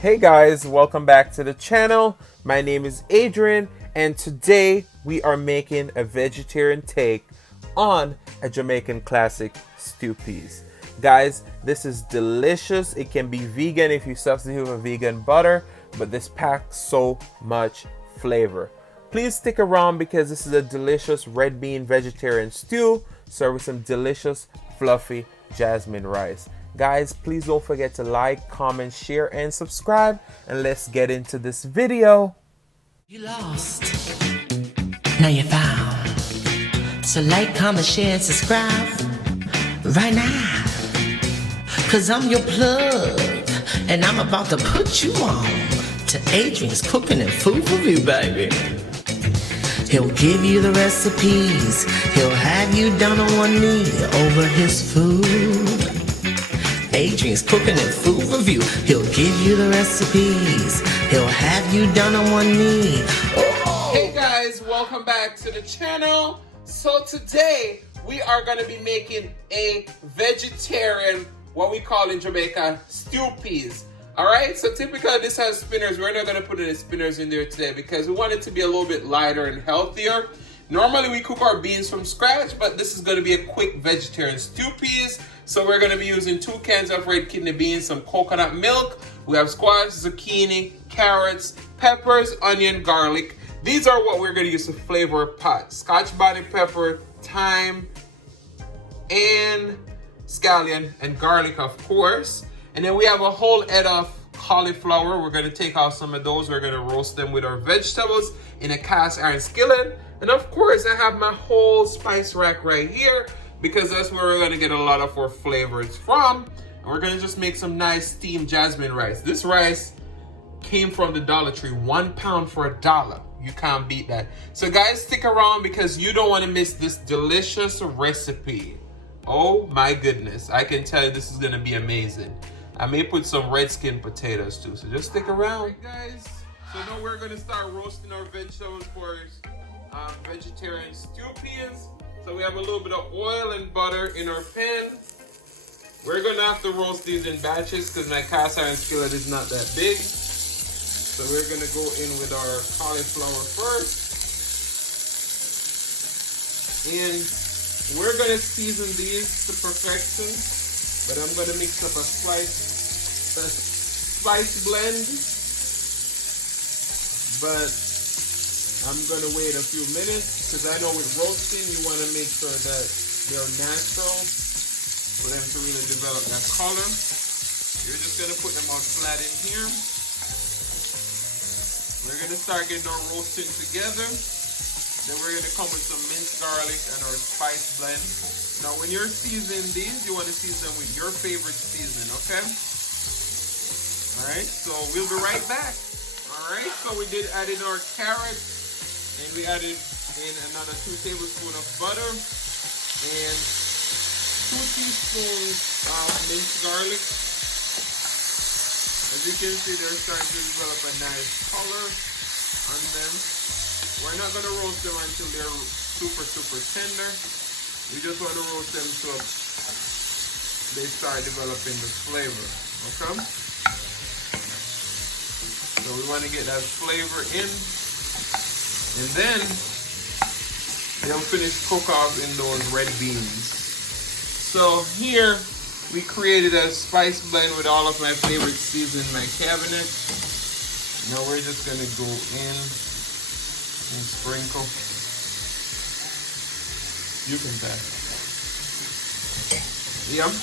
Hey guys, welcome back to the channel. My name is Adrian and today we are making a vegetarian take on a Jamaican classic, stew peas. Guys, this is delicious. It can be vegan if you substitute for vegan butter, but this packs so much flavor. Please stick around because this is a delicious red bean vegetarian stew served with some delicious fluffy jasmine rice. Guys, please don't forget to like, comment, share, and subscribe. And let's get into this video. You lost, now you found. So like, comment, share, and subscribe right now. Cause I'm your plug, and I'm about to put you on to Adrian's cooking and food review, baby. He'll give you the recipes. He'll have you down on one knee over his food. Adrian's cooking and food review. He'll give you the recipes. He'll have you down on one knee. Oh. Hey guys, welcome back to the channel. So today we are going to be making a vegetarian, what we call in Jamaica, stew peas. Alright, so typically this has spinners. We're not going to put any spinners in there today because we want it to be a little bit lighter and healthier. Normally we cook our beans from scratch, but this is going to be a quick vegetarian stew peas. So we're going to be using 2 cans of red kidney beans, some coconut milk. We have squash, zucchini, carrots, peppers, onion, garlic. These are what we're going to use to flavor a pot. Scotch bonnet pepper, thyme, and scallion, and garlic, of course. And then we have a whole head of cauliflower. We're going to take out some of those. We're going to roast them with our vegetables in a cast iron skillet. And of course, I have my whole spice rack right here because that's where we're going to get a lot of our flavors from. And we're going to just make some nice steamed jasmine rice. This rice came from the Dollar Tree, £1 for $1. You can't beat that. So guys, stick around because you don't want to miss this delicious recipe. Oh my goodness. I can tell you this is going to be amazing. I may put some red skin potatoes too, so just stick around. Right, guys, so now we're going to start roasting our vegetables for vegetarian stew peas. So we have a little bit of oil and butter in our pan. We're going to have to roast these in batches because my cast iron skillet is not that big. So we're going to go in with our cauliflower first. And we're going to season these to perfection. But I'm going to mix up a spice blend. But I'm going to wait a few minutes because I know with roasting you want to make sure that they're natural for them to really develop that color. You're just going to put them on flat in here. We're going to start getting our roasting together. Then we're going to come with some minced garlic and our spice blend. Now when you're seasoning these, you want to season them with your favorite seasoning, okay? Alright, so we'll be right back. Alright, so we did add in our carrots. And we added in another 2 tablespoons of butter and 2 teaspoons of minced garlic. As you can see, they're starting to develop a nice color on them. We're not going to roast them until they're super tender. We just want to roast them so they start developing the flavor. Okay? So we want to get that flavor in. And then they'll finish cook off in those red beans. So here we created a spice blend with all of my favorite seasonings in my cabinet. Now we're just gonna go in and sprinkle. You can bet. Yep.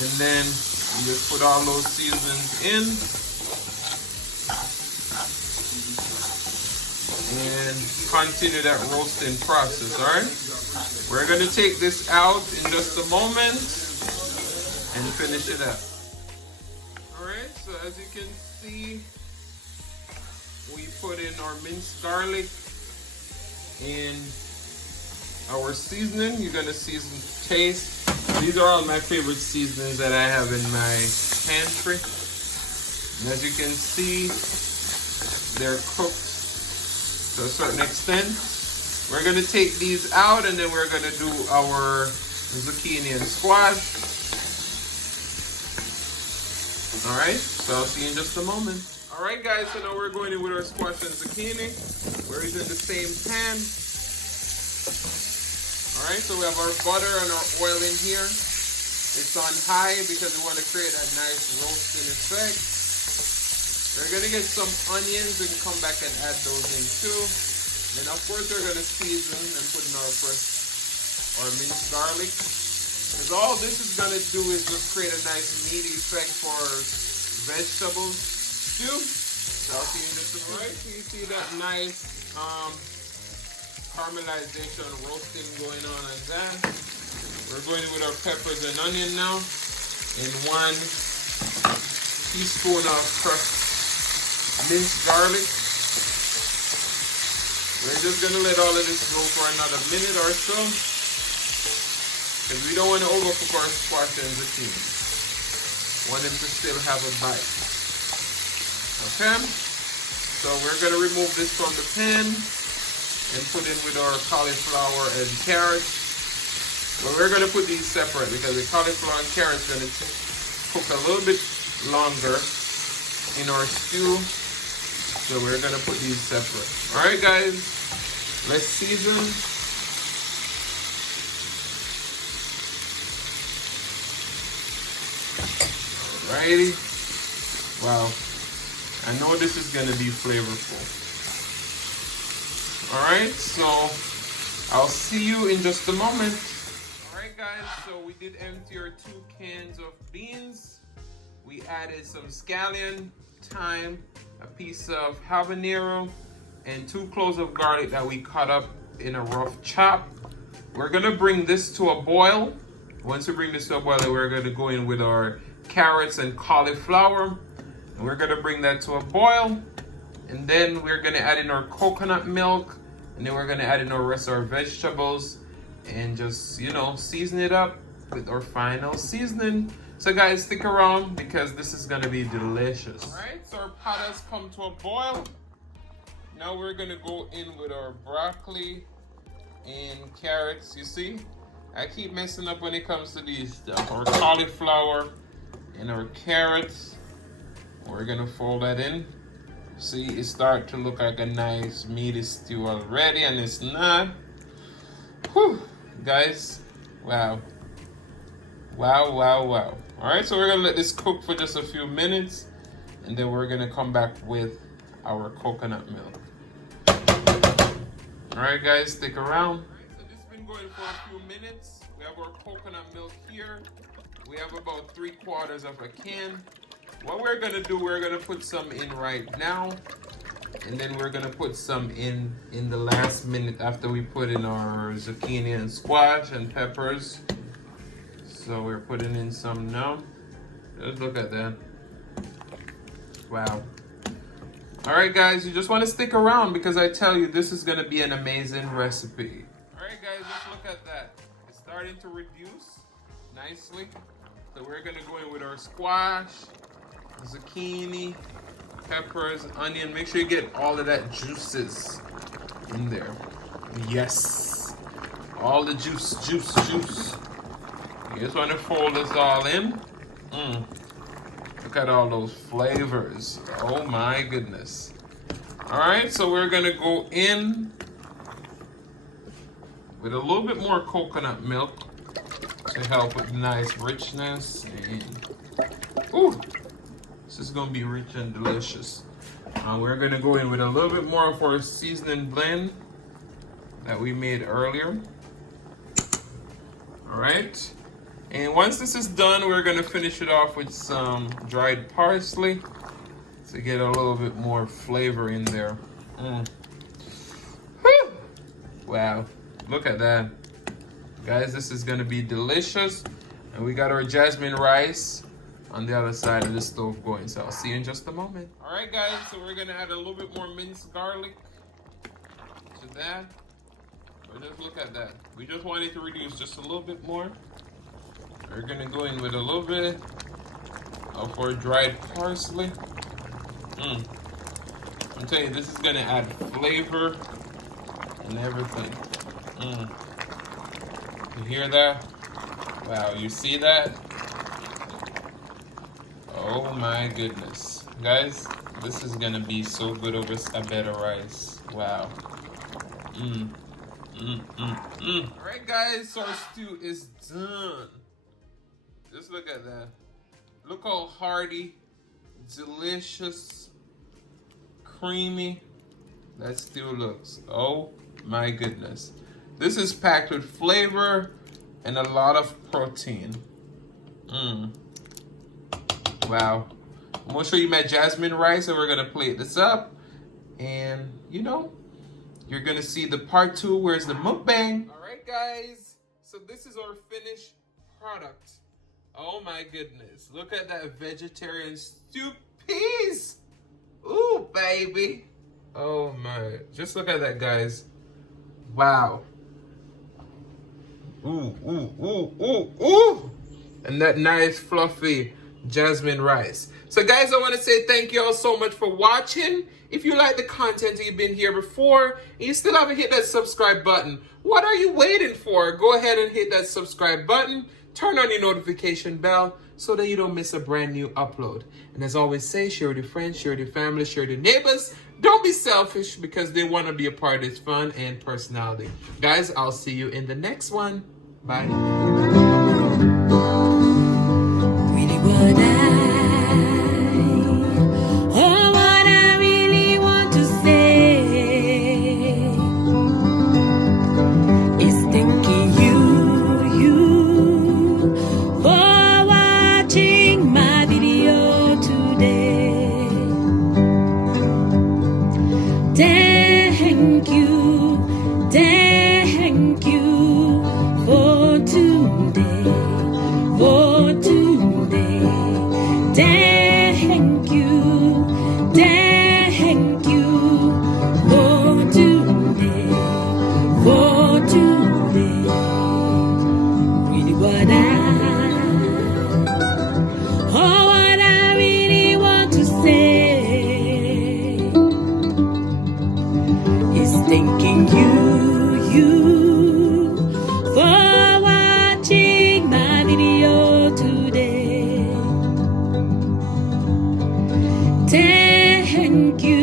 And then you just put all those seasonings in. And continue that roasting process, alright? We're going to take this out in just a moment and finish it up. Alright, so as you can see, we put in our minced garlic and our seasoning. You're going to season to taste. These are all my favorite seasonings that I have in my pantry. And as you can see, they're cooked to a certain extent. We're going to take these out and then we're going to do our zucchini and squash. All right, so I'll see you in just a moment. All right, guys, so now we're going in with our squash and zucchini. We're using the same pan. All right, so we have our butter and our oil in here. It's on high because we want to create that nice roasting effect. We're going to get some onions and come back and add those in too. Then of course we're going to season and put in our fresh or minced garlic. Because all this is going to do is just create a nice meaty effect for vegetables stew. So I'll see you in just a minute. Alright, so you see that nice caramelization roasting going on like that. We're going in with our peppers and onion now. And 1 teaspoon of crushed minced garlic. We're just going to let all of this go for another minute or so. Because we don't want to overcook our squash and zucchini. Want them to still have a bite. Okay? So we're going to remove this from the pan and put in with our cauliflower and carrots. But we're going to put these separate because the cauliflower and carrots are going to cook a little bit longer in our stew. So we're going to put these separate. Alright guys, let's season. Alrighty. Wow. I know this is going to be flavorful. Alright, so I'll see you in just a moment. Alright guys, so we did empty our 2 cans of beans. We added some scallion, thyme, a piece of habanero, and 2 cloves of garlic that we cut up in a rough chop. We're going to bring this to a boil. Once we bring this to a boil, we're going to go in with our carrots and cauliflower. And we're going to bring that to a boil. And then we're going to add in our coconut milk. And then we're going to add in our rest of our vegetables. And just, you know, season it up with our final seasoning. So guys, stick around because this is going to be delicious. Alright, so our pot has come to a boil. Now we're going to go in with our broccoli and carrots. You see, I keep messing up when it comes to these stuff. Our cauliflower and our carrots. We're going to fold that in. See, it starts to look like a nice meaty stew already, and it's not. Whew, guys, wow. Wow, wow, wow. Alright, so we're going to let this cook for just a few minutes, and then we're going to come back with our coconut milk. Alright guys, stick around. Alright, so this has been going for a few minutes. We have our coconut milk here. We have about 3/4 of a can. What we're going to do, we're going to put some in right now. And then we're going to put some in the last minute after we put in our zucchini and squash and peppers. So we're putting in some now. Just look at that. Wow. Alright guys, you just want to stick around because I tell you this is going to be an amazing recipe. Alright guys, just look at that. It's starting to reduce nicely. So we're going to go in with our squash, zucchini, peppers, onion. Make sure you get all of that juices in there. Yes. All the juice. You just want to fold this all in. Look at all those flavors. Oh my goodness. Alright, so we're going to go in with a little bit more coconut milk to help with nice richness. And ooh, this is going to be rich and delicious. We're going to go in with a little bit more of our seasoning blend that we made earlier. Alright. And once this is done, we're going to finish it off with some dried parsley to get a little bit more flavor in there. Wow, look at that. Guys, this is going to be delicious. And we got our jasmine rice on the other side of the stove going. So I'll see you in just a moment. All right, guys, so we're going to add a little bit more minced garlic to that. But just look at that. We just wanted to reduce just a little bit more. We're gonna go in with a little bit of our dried parsley. I'm telling you, this is gonna add flavor and everything. You hear that? Wow, you see that? Oh my goodness. Guys, this is gonna be so good over a bed of rice. Wow. Alright guys, so our stew is done. Just look at that. Look how hearty, delicious, creamy that stew looks. Oh my goodness. This is packed with flavor and a lot of protein. Wow. I'm gonna show you my jasmine rice and we're gonna plate this up. And you know, you're gonna see the part 2, where's the mukbang. Alright guys, so this is our finished product. Oh my goodness. Look at that vegetarian stew peas. Ooh, baby. Oh my. Just look at that, guys. Wow. Ooh, ooh, ooh, ooh, ooh. And that nice fluffy jasmine rice. So guys, I want to say thank you all so much for watching. If you like the content and you've been here before and you still haven't hit that subscribe button, what are you waiting for? Go ahead and hit that subscribe button. Turn on your notification bell so that you don't miss a brand new upload. And as always say, share with your friends, share with your family, share with your neighbors. Don't be selfish because they want to be a part of this fun and personality. Guys, I'll see you in the next one. Bye. Really what I really want to say is thanking you for watching my video today. Thank you for today, for today. Thank you for today, for today. Really what I really want to say is thanking you for watching my video today. Thank you.